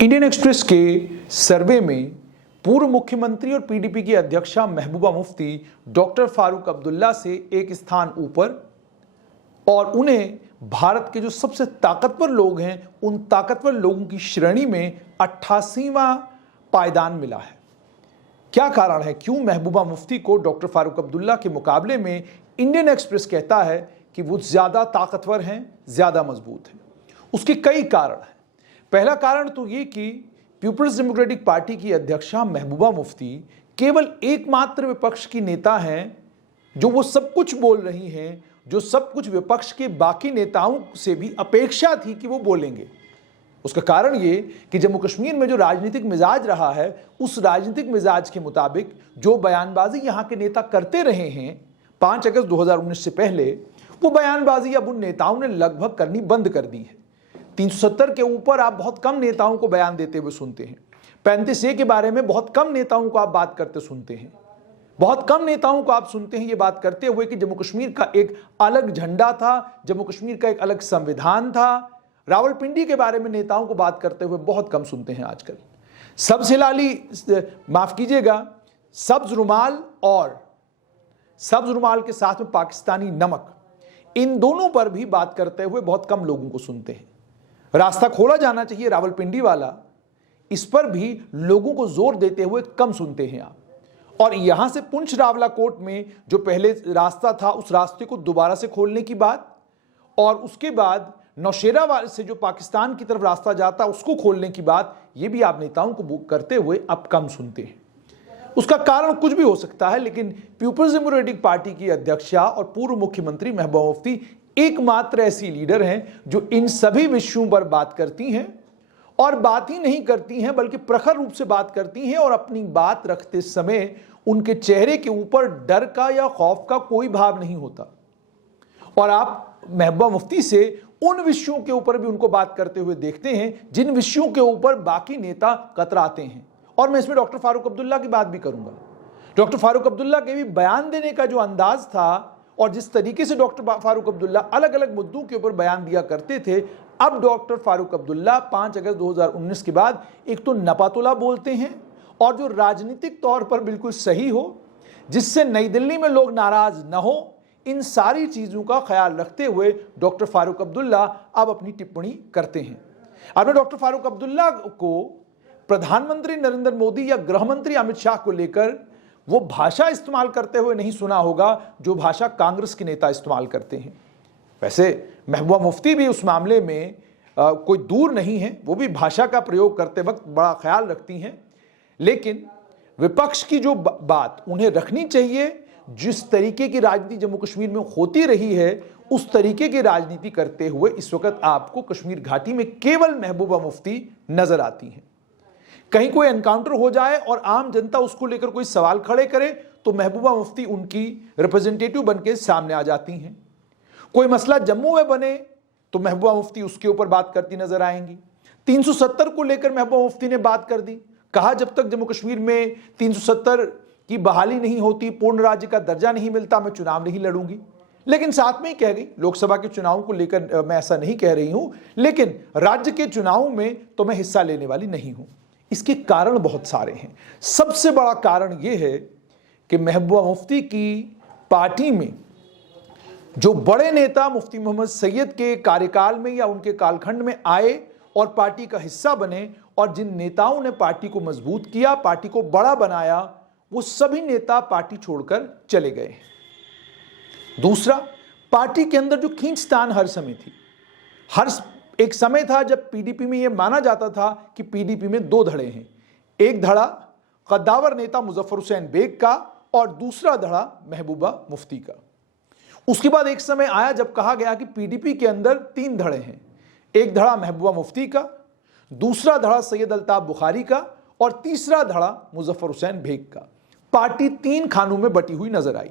Indian express के सर्वे में पूर्व मुख्यमंत्री और पीडीपी की अध्यक्षा महबूबा मुफ्ती डॉक्टर फारूक अब्दुल्ला से एक स्थान ऊपर और उन्हें भारत के जो सबसे ताकतवर लोग हैं उन ताकतवर लोगों की श्रेणी में 88वां पायदान मिला है। क्या कारण है, क्यों महबूबा मुफ्ती को डॉक्टर फारूक अब्दुल्ला के मुकाबले में इंडियन एक्सप्रेस कहता है कि वो ज्यादा ताकतवर हैं, ज्यादा मजबूत हैं? उसके कई कारण हैं। पहला कारण तो ये कि पीपल्स डेमोक्रेटिक पार्टी की अध्यक्षा महबूबा मुफ्ती केवल एकमात्र विपक्ष की नेता हैं जो वो सब कुछ बोल रही हैं, जो सब कुछ विपक्ष के बाकी नेताओं से भी अपेक्षा थी कि वो बोलेंगे। उसका कारण ये कि जम्मू कश्मीर में जो राजनीतिक मिजाज रहा है, उस राजनीतिक मिजाज के मुताबिक जो बयानबाजी यहाँ के नेता करते रहे हैं 5 अगस्त 2019 से पहले, वो बयानबाजी अब उन नेताओं ने लगभग करनी बंद कर दी है। 370 के ऊपर आप बहुत कम नेताओं को बयान देते हुए सुनते हैं। 35A के बारे में बहुत कम नेताओं को आप बात करते सुनते हैं। बहुत कम नेताओं को आप सुनते हैं ये बात करते हुए कि जम्मू कश्मीर का एक अलग झंडा था, जम्मू कश्मीर का एक अलग संविधान था। रावलपिंडी के बारे में नेताओं को बात करते हुए बहुत कम सुनते हैं आजकल। सब्ज हिलाली, माफ कीजिएगा, सब्ज रुमाल और सब्ज रुमाल के साथ में पाकिस्तानी नमक, इन दोनों पर भी बात करते हुए बहुत कम लोगों को सुनते हैं। रास्ता खोला जाना चाहिए रावलपिंडी वाला, इस पर भी लोगों को जोर देते हुए कम सुनते हैं आप। और यहां से पुंछ रावलाकोट में जो पहले रास्ता था उस रास्ते को दोबारा से खोलने की बात, और उसके बाद नौशेरा से जो पाकिस्तान की तरफ रास्ता जाता उसको खोलने की बात, ये भी आप नेताओं को करते हुए अब कम सुनते हैं। उसका कारण कुछ भी हो सकता है, लेकिन पीपल्स डेमोक्रेटिक पार्टी की अध्यक्षा और पूर्व मुख्यमंत्री महबूबा मुफ्ती एकमात्र ऐसी लीडर हैं जो इन सभी विषयों पर बात करती हैं, और बात ही नहीं करती हैं बल्कि प्रखर रूप से बात करती हैं, और अपनी बात रखते समय उनके चेहरे के ऊपर डर का या खौफ का कोई भाव नहीं होता। और आप महबूबा मुफ्ती से उन विषयों के ऊपर भी उनको बात करते हुए देखते हैं जिन विषयों के ऊपर बाकी नेता कतराते हैं। और मैं इसमें डॉक्टर फारूक अब्दुल्ला की बात भी करूंगा। डॉक्टर फारूक अब्दुल्ला के भी बयान देने का जो अंदाज था और जिस तरीके से डॉक्टर फारूक अब्दुल्ला अलग अलग मुद्दों के ऊपर बयान दिया करते थे, अब डॉक्टर फारूक अब्दुल्ला 5 अगस्त 2019 के बाद एक तो नपातुला बोलते हैं, और जो राजनीतिक तौर पर बिल्कुल सही हो, जिससे नई दिल्ली में लोग नाराज न हो, इन सारी चीजों का ख्याल रखते हुए डॉक्टर फारूक अब्दुल्ला अब अपनी टिप्पणी करते हैं। आपने डॉक्टर फारूक अब्दुल्ला को प्रधानमंत्री नरेंद्र मोदी या गृह मंत्री अमित शाह को लेकर वो भाषा इस्तेमाल करते हुए नहीं सुना होगा जो भाषा कांग्रेस के नेता इस्तेमाल करते हैं। वैसे महबूबा मुफ्ती भी उस मामले में कोई दूर नहीं है, वो भी भाषा का प्रयोग करते वक्त बड़ा ख्याल रखती हैं, लेकिन विपक्ष की जो बात उन्हें रखनी चाहिए, जिस तरीके की राजनीति जम्मू कश्मीर में होती रही है उस तरीके की राजनीति करते हुए इस वक्त आपको कश्मीर घाटी में केवल महबूबा मुफ्ती नजर आती हैं। कहीं कोई एनकाउंटर हो जाए और आम जनता उसको लेकर कोई सवाल खड़े करे तो महबूबा मुफ्ती उनकी रिप्रेजेंटेटिव बनके सामने आ जाती हैं। कोई मसला जम्मू में बने तो महबूबा मुफ्ती उसके ऊपर बात करती नजर आएंगी। 370 को लेकर महबूबा मुफ्ती ने बात कर दी, कहा जब तक जम्मू कश्मीर में 370 की बहाली नहीं होती, पूर्ण राज्य का दर्जा नहीं मिलता, मैं चुनाव नहीं लड़ूंगी। लेकिन साथ में ही कह गई लोकसभा के चुनाव को लेकर मैं ऐसा नहीं कह रही हूं, लेकिन राज्य के चुनाव में तो मैं हिस्सा लेने वाली नहीं हूं। इसके कारण बहुत सारे हैं। सबसे बड़ा कारण यह है कि महबूबा मुफ्ती की पार्टी में जो बड़े नेता मुफ्ती मोहम्मद सैयद के कार्यकाल में या उनके कालखंड में आए और पार्टी का हिस्सा बने, और जिन नेताओं ने पार्टी को मजबूत किया, पार्टी को बड़ा बनाया, वो सभी नेता पार्टी छोड़कर चले गए। दूसरा, पार्टी के अंदर जो खींचतान हर समय थी, एक समय था जब पीडीपी में यह माना जाता था कि पीडीपी में 2 धड़े हैं। एक धड़ा कद्दावर नेता मुजफ्फर हुसैन बेग का और दूसरा धड़ा महबूबा मुफ्ती का। उसके बाद एक समय आया जब कहा गया कि पीडीपी के अंदर 3 धड़े हैं। एक धड़ा महबूबा मुफ्ती का, दूसरा धड़ा सैयद अल्ताफ बुखारी का, और तीसरा धड़ा मुजफ्फर हुसैन बेग का। पार्टी 3 खानों में बटी हुई नजर आई।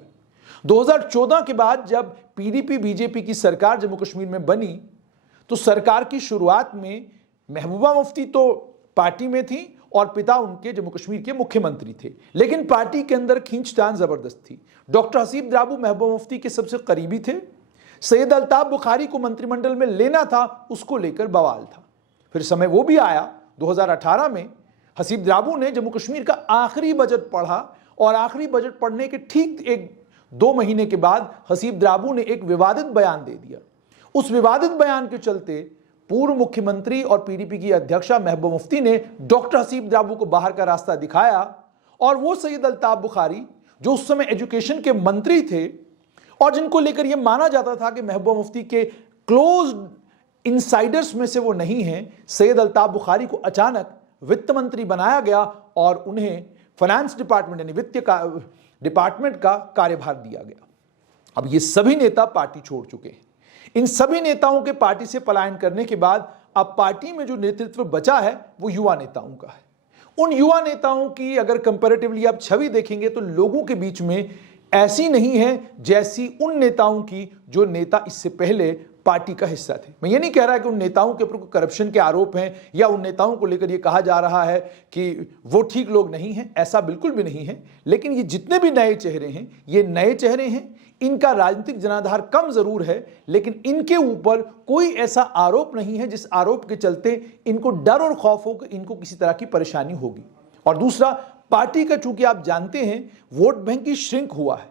2014 के बाद जब पीडीपी बीजेपी की सरकार जम्मू कश्मीर में बनी तो सरकार की शुरुआत में महबूबा मुफ्ती तो पार्टी में थी और पिता उनके जम्मू कश्मीर के मुख्यमंत्री थे, लेकिन पार्टी के अंदर खींचतान जबरदस्त थी। डॉक्टर हसीब द्राबू महबूबा मुफ्ती के सबसे करीबी थे। सैयद अल्ताफ बुखारी को मंत्रिमंडल में लेना था, उसको लेकर बवाल था। फिर समय वो भी आया 2018 में हसीब द्राबू ने जम्मू कश्मीर का आखिरी बजट पढ़ा और आखिरी बजट पढ़ने के ठीक 1-2 महीने के बाद हसीब द्राबू ने एक विवादित बयान दे दिया। उस विवादित बयान के चलते पूर्व मुख्यमंत्री और पीडीपी की अध्यक्षा महबूबा मुफ्ती ने डॉक्टर हसीब द्राबू को बाहर का रास्ता दिखाया और वो सैयद अल्ताफ बुखारी जो उस समय एजुकेशन के मंत्री थे और जिनको लेकर यह माना जाता था कि महबूबा मुफ्ती के क्लोज इनसाइडर्स में से वो नहीं हैं, सैयद अल्ताफ बुखारी को अचानक वित्त मंत्री बनाया गया और उन्हें फाइनेंस डिपार्टमेंट यानी वित्त डिपार्टमेंट का कार्यभार दिया गया। अब ये सभी नेता पार्टी छोड़ चुके हैं। इन सभी नेताओं के पार्टी से पलायन करने के बाद अब पार्टी में जो नेतृत्व बचा है वो युवा नेताओं का है। उन युवा नेताओं की अगर कंपैरेटिवली आप छवि देखेंगे तो लोगों के बीच में ऐसी नहीं है जैसी उन नेताओं की जो नेता इससे पहले पार्टी का हिस्सा थे। मैं ये नहीं कह रहा कि उन नेताओं के ऊपर करप्शन के आरोप हैं या उन नेताओं को लेकर ये कहा जा रहा है कि वो ठीक लोग नहीं हैं, ऐसा बिल्कुल भी नहीं है। लेकिन ये जितने भी नए चेहरे हैं, ये नए चेहरे हैं, इनका राजनीतिक जनाधार कम जरूर है, लेकिन इनके ऊपर कोई ऐसा आरोप नहीं है जिस आरोप के चलते इनको डर और खौफ हो कि इनको किसी तरह की परेशानी होगी। और दूसरा, पार्टी का चूंकि आप जानते हैं वोट बैंक की श्रिंक हुआ है।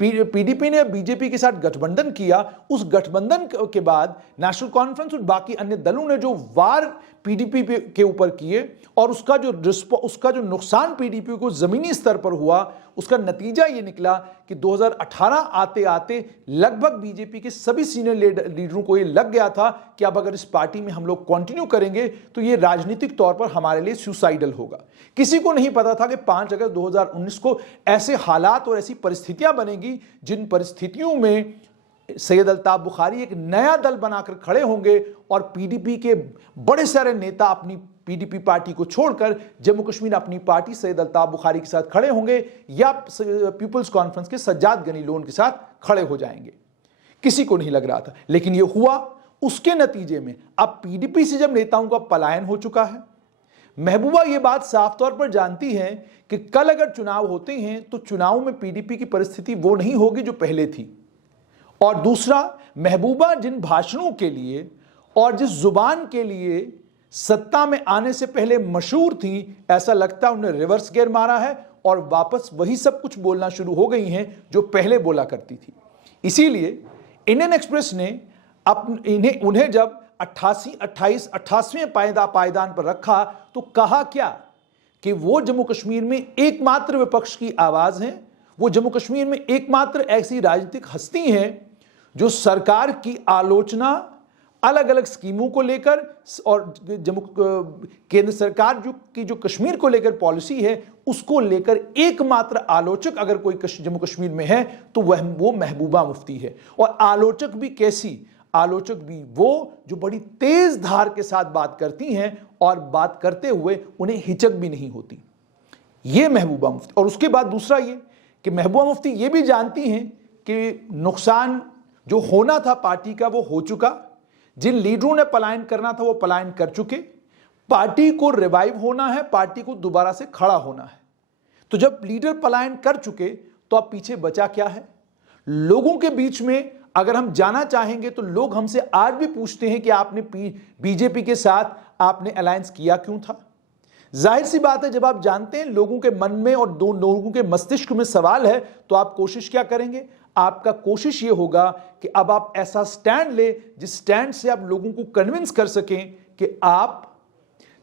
पीडीपी ने बीजेपी के साथ गठबंधन किया, उस गठबंधन के बाद नेशनल कॉन्फ्रेंस और बाकी अन्य दलों ने जो वार पीडीपी के ऊपर किए और उसका जो नुकसान पीडीपी को जमीनी स्तर पर हुआ, उसका नतीजा ये निकला कि 2018 आते आते लगभग बीजेपी के सभी सीनियर लीडरों को ये लग गया था कि अब अगर इस पार्टी में हम लोग कंटिन्यू करेंगे तो ये राजनीतिक तौर पर हमारे लिए सुसाइडल होगा। किसी को नहीं पता था कि 5 अगस्त 2019 को ऐसे हालात और ऐसी परिस्थितियां बनेगी जिन परिस्थितियों में सैयद अल्ताफ बुखारी एक नया दल बनाकर खड़े होंगे और पीडीपी के बड़े सारे नेता अपनी पीडीपी पार्टी को छोड़कर जम्मू कश्मीर अपनी पार्टी सैयद अल्ताफ बुखारी के साथ खड़े होंगे या पीपल्स कॉन्फ्रेंस के सज्जाद गनी लोन के साथ खड़े हो जाएंगे। किसी को नहीं लग रहा था, लेकिन यह हुआ। उसके नतीजे में अब पीडीपी से जब नेताओं का पलायन हो चुका है, महबूबा यह बात साफ तौर पर जानती है कि कल अगर चुनाव होते हैं तो चुनाव में पीडीपी की परिस्थिति वो नहीं होगी जो पहले थी। और दूसरा, महबूबा जिन भाषणों के लिए और जिस जुबान के लिए सत्ता में आने से पहले मशहूर थी, ऐसा लगता है उन्हें रिवर्स गियर मारा है और वापस वही सब कुछ बोलना शुरू हो गई हैं जो पहले बोला करती थी। इसीलिए इंडियन एक्सप्रेस ने उन्हें जब 88वें पायदान पर रखा तो कहा क्या कि वो जम्मू कश्मीर में एकमात्र विपक्ष की आवाज हैं, वो जम्मू कश्मीर में एकमात्र ऐसी राजनीतिक हस्ती हैं जो सरकार की आलोचना अलग अलग स्कीमों को लेकर और केंद्र सरकार जो कश्मीर को लेकर पॉलिसी है उसको लेकर एकमात्र आलोचक अगर कोई जम्मू कश्मीर में है तो वो महबूबा मुफ्ती है। और आलोचक भी कैसी? आलोचक भी वो जो बड़ी तेज धार के साथ बात करती हैं और बात करते हुए उन्हें हिचक भी नहीं होती, ये महबूबा मुफ्ती। और उसके बाद दूसरा ये कि महबूबा मुफ्ती ये भी जानती हैं कि नुकसान जो होना था पार्टी का वो हो चुका, जिन लीडरों ने पलायन करना था वो पलायन कर चुके, पार्टी को रिवाइव होना है, पार्टी को दोबारा से खड़ा होना है। तो जब लीडर पलायन कर चुके तो अब पीछे बचा क्या है? लोगों के बीच में अगर हम जाना चाहेंगे तो लोग हमसे आज भी पूछते हैं कि आपने बीजेपी के साथ आपने अलायंस किया क्यों था? जाहिर सी बात है, जब आप जानते हैं लोगों के मन में और दो लोगों के मस्तिष्क में सवाल है तो आप कोशिश क्या करेंगे? आपका कोशिश यह होगा कि अब आप ऐसा स्टैंड ले जिस स्टैंड से आप लोगों को कन्विंस कर सकें कि आप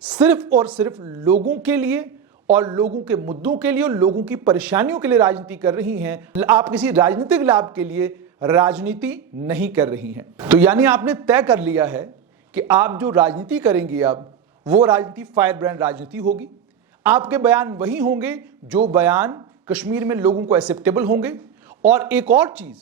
सिर्फ और सिर्फ लोगों के लिए और लोगों के मुद्दों के लिए और लोगों की परेशानियों के लिए राजनीति कर रही हैं। आप किसी राजनीतिक लाभ के लिए राजनीति नहीं कर रही हैं। तो यानी आपने तय कर लिया है कि आप जो राजनीति करेंगे अब वो राजनीति फायर ब्रांड राजनीति होगी। आपके बयान वही होंगे जो बयान कश्मीर में लोगों को एक्सेप्टेबल होंगे। और एक और चीज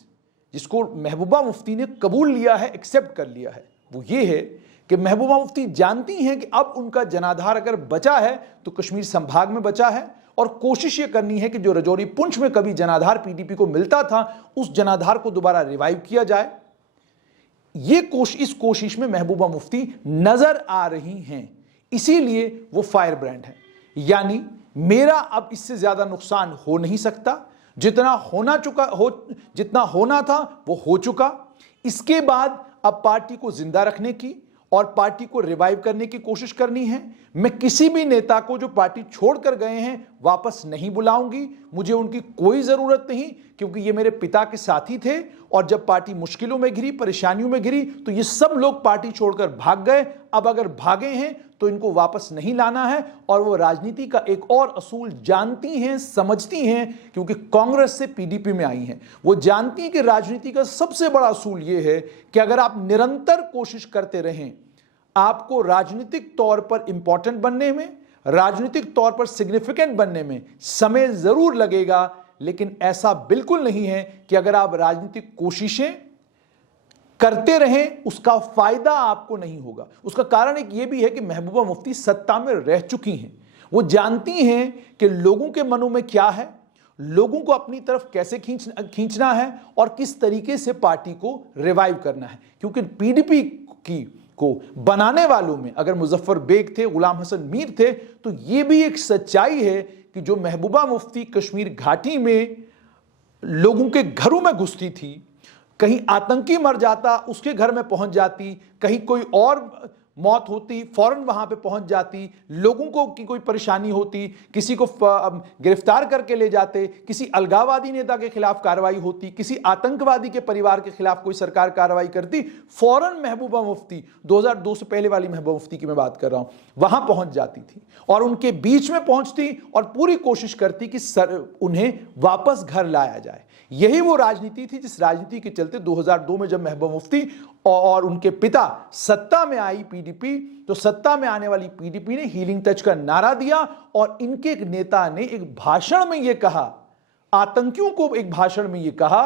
जिसको महबूबा मुफ्ती ने कबूल लिया है, एक्सेप्ट कर लिया है, वो ये है कि महबूबा मुफ्ती जानती हैं कि अब उनका जनाधार अगर बचा है तो कश्मीर संभाग में बचा है और कोशिश ये करनी है कि जो रजौरी पुंछ में कभी जनाधार पीडीपी को मिलता था उस जनाधार को दोबारा रिवाइव किया जाए। इस कोशिश में महबूबा मुफ्ती नजर आ रही हैं, इसीलिए वो फायर ब्रांड है। यानी मेरा अब इससे ज्यादा नुकसान हो नहीं सकता, जितना होना था वो हो चुका। इसके बाद अब पार्टी को जिंदा रखने की और पार्टी को रिवाइव करने की कोशिश करनी है। मैं किसी भी नेता को जो पार्टी छोड़कर गए हैं वापस नहीं बुलाऊंगी, मुझे उनकी कोई जरूरत नहीं, क्योंकि ये मेरे पिता के साथी थे और जब पार्टी मुश्किलों में घिरी, परेशानियों में घिरी, तो ये सब लोग पार्टी छोड़कर भाग गए। अब अगर भागे हैं तो इनको वापस नहीं लाना है। और वो राजनीति का एक और असूल जानती हैं, समझती हैं, क्योंकि कांग्रेस से पीडीपी में आई हैं। वो जानती हैं कि राजनीति का सबसे बड़ा असूल ये है कि अगर आप निरंतर कोशिश करते रहें, आपको राजनीतिक तौर पर इंपॉर्टेंट बनने में, राजनीतिक तौर पर सिग्निफिकेंट बनने में समय जरूर लगेगा, लेकिन ऐसा बिल्कुल नहीं है कि अगर आप राजनीतिक कोशिशें करते रहें उसका फायदा आपको नहीं होगा। उसका कारण एक ये भी है कि महबूबा मुफ्ती सत्ता में रह चुकी हैं। वो जानती हैं कि लोगों के मनों में क्या है, लोगों को अपनी तरफ कैसे खींचना है और किस तरीके से पार्टी को रिवाइव करना है। क्योंकि पीडीपी को बनाने वालों में अगर मुजफ्फर बेग थे, गुलाम हसन मीर थे, तो ये भी एक सच्चाई है कि जो महबूबा मुफ्ती कश्मीर घाटी में लोगों के घरों में घुसती थी, कहीं आतंकी मर जाता उसके घर में पहुंच जाती, कहीं कोई और मौत होती फौरन वहां पे पहुंच जाती, लोगों को की कोई परेशानी होती, किसी को गिरफ्तार करके ले जाते, किसी अलगाववादी नेता के खिलाफ कार्रवाई होती, किसी आतंकवादी के परिवार के खिलाफ कोई सरकार कार्रवाई करती, फौरन महबूबा मुफ्ती 2002 से पहले वाली महबूबा मुफ्ती की मैं बात कर रहा हूं, वहां पहुंच जाती थी और उनके बीच में पहुंचती और पूरी कोशिश करती कि उन्हें वापस घर लाया जाए। यही वो राजनीति थी जिस राजनीति के चलते 2002 में जब महबूबा मुफ्ती और उनके पिता सत्ता में आई पीडीपी, तो सत्ता में आने वाली पीडीपी ने हीलिंग टच का नारा दिया और इनके एक नेता ने एक भाषण में यह कहा, आतंकियों को एक भाषण में यह कहा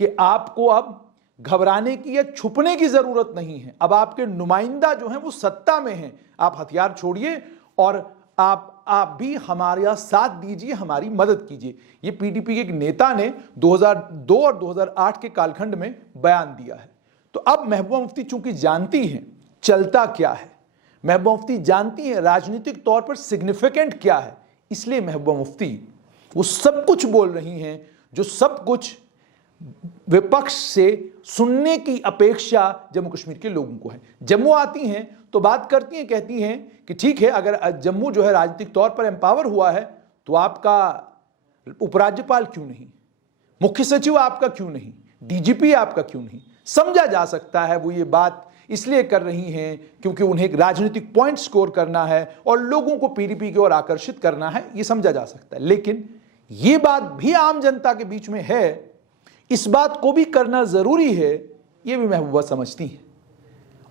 कि आपको अब घबराने की या छुपने की जरूरत नहीं है, अब आपके नुमाइंदा जो हैं वो सत्ता में हैं, आप हथियार छोड़िए और आप भी हमारा साथ दीजिए, हमारी मदद कीजिए। ये पीडीपी के एक नेता ने 2002 और 2008 के कालखंड में बयान दिया है। तो अब महबूबा मुफ्ती चूंकि जानती हैं चलता क्या है, महबूबा मुफ्ती जानती हैं राजनीतिक तौर पर सिग्निफिकेंट क्या है, इसलिए महबूबा मुफ्ती वो सब कुछ बोल रही हैं जो सब कुछ विपक्ष से सुनने की अपेक्षा जम्मू कश्मीर के लोगों को है। जम्मू आती हैं तो बात करती हैं, कहती हैं कि ठीक है, अगर जम्मू जो है राजनीतिक तौर पर एम्पावर हुआ है तो आपका उपराज्यपाल क्यों नहीं, मुख्य सचिव आपका क्यों नहीं, डीजीपी आपका क्यों नहीं। समझा जा सकता है वो ये बात इसलिए कर रही हैं क्योंकि उन्हें एक राजनीतिक पॉइंट स्कोर करना है और लोगों को पीडीपी की ओर आकर्षित करना है, ये समझा जा सकता है। लेकिन ये बात भी आम जनता के बीच में है, इस बात को भी करना जरूरी है, ये भी महबूबा समझती हैं।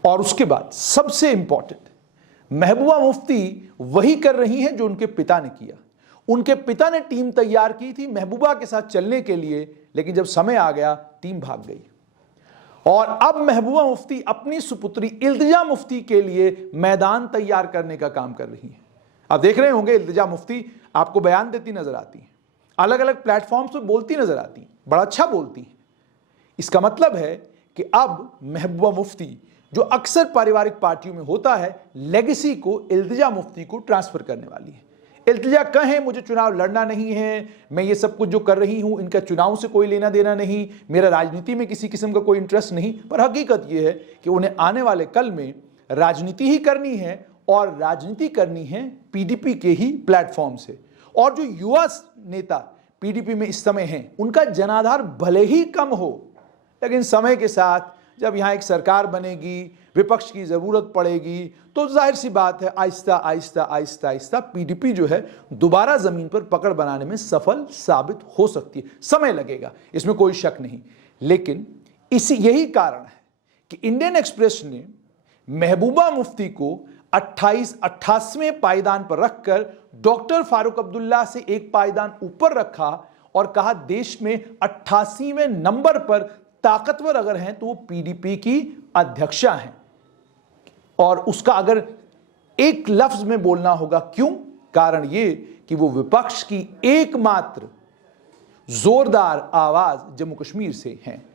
और उसके बाद सबसे इंपॉर्टेंट, महबूबा मुफ्ती वही कर रही हैं जो उनके पिता ने किया। उनके पिता ने टीम तैयार की थी महबूबा के साथ चलने के लिए, लेकिन जब समय आ गया टीम भाग गई। और अब महबूबा मुफ्ती अपनी सुपुत्री इल्तिजा मुफ्ती के लिए मैदान तैयार करने का काम कर रही हैं। आप देख रहे होंगे इल्तिजा मुफ्ती आपको बयान देती नजर आती हैं, अलग अलग प्लेटफॉर्म्स पर बोलती नजर आती हैं, बड़ा अच्छा बोलती हैं। इसका मतलब है कि अब महबूबा मुफ्ती जो अक्सर पारिवारिक पार्टियों में होता है, लेगेसी को इल्तिजा मुफ्ती को ट्रांसफर करने वाली है। इल्तिजा कहें मुझे चुनाव लड़ना नहीं है, मैं ये सब कुछ जो कर रही हूं इनका चुनाव से कोई लेना देना नहीं, मेरा राजनीति में किसी किस्म का कोई इंटरेस्ट नहीं, पर हकीकत ये है कि उन्हें आने वाले कल में राजनीति ही करनी है और राजनीति करनी है पीडीपी के ही प्लेटफॉर्म से। और जो युवा नेता पीडीपी में इस समय हैं उनका जनाधार भले ही कम हो, लेकिन समय के साथ जब यहाँ एक सरकार बनेगी, विपक्ष की जरूरत पड़ेगी, तो जाहिर सी बात है आहिस्ता आहिस्ता आहिस्ता आहिस्ता पीडीपी जो है दोबारा जमीन पर पकड़ बनाने में सफल साबित हो सकती है। समय लगेगा, इसमें कोई शक नहीं, लेकिन यही कारण है कि इंडियन एक्सप्रेस ने महबूबा मुफ्ती को 88वें पायदान पर रखकर डॉक्टर फारूक अब्दुल्ला से एक पायदान ऊपर रखा और कहा देश में 88वें नंबर पर ताकतवर अगर हैं तो वो पीडीपी की अध्यक्षा हैं। और उसका अगर एक लफ्ज में बोलना होगा क्यों, कारण ये कि वो विपक्ष की एकमात्र जोरदार आवाज जम्मू कश्मीर से हैं।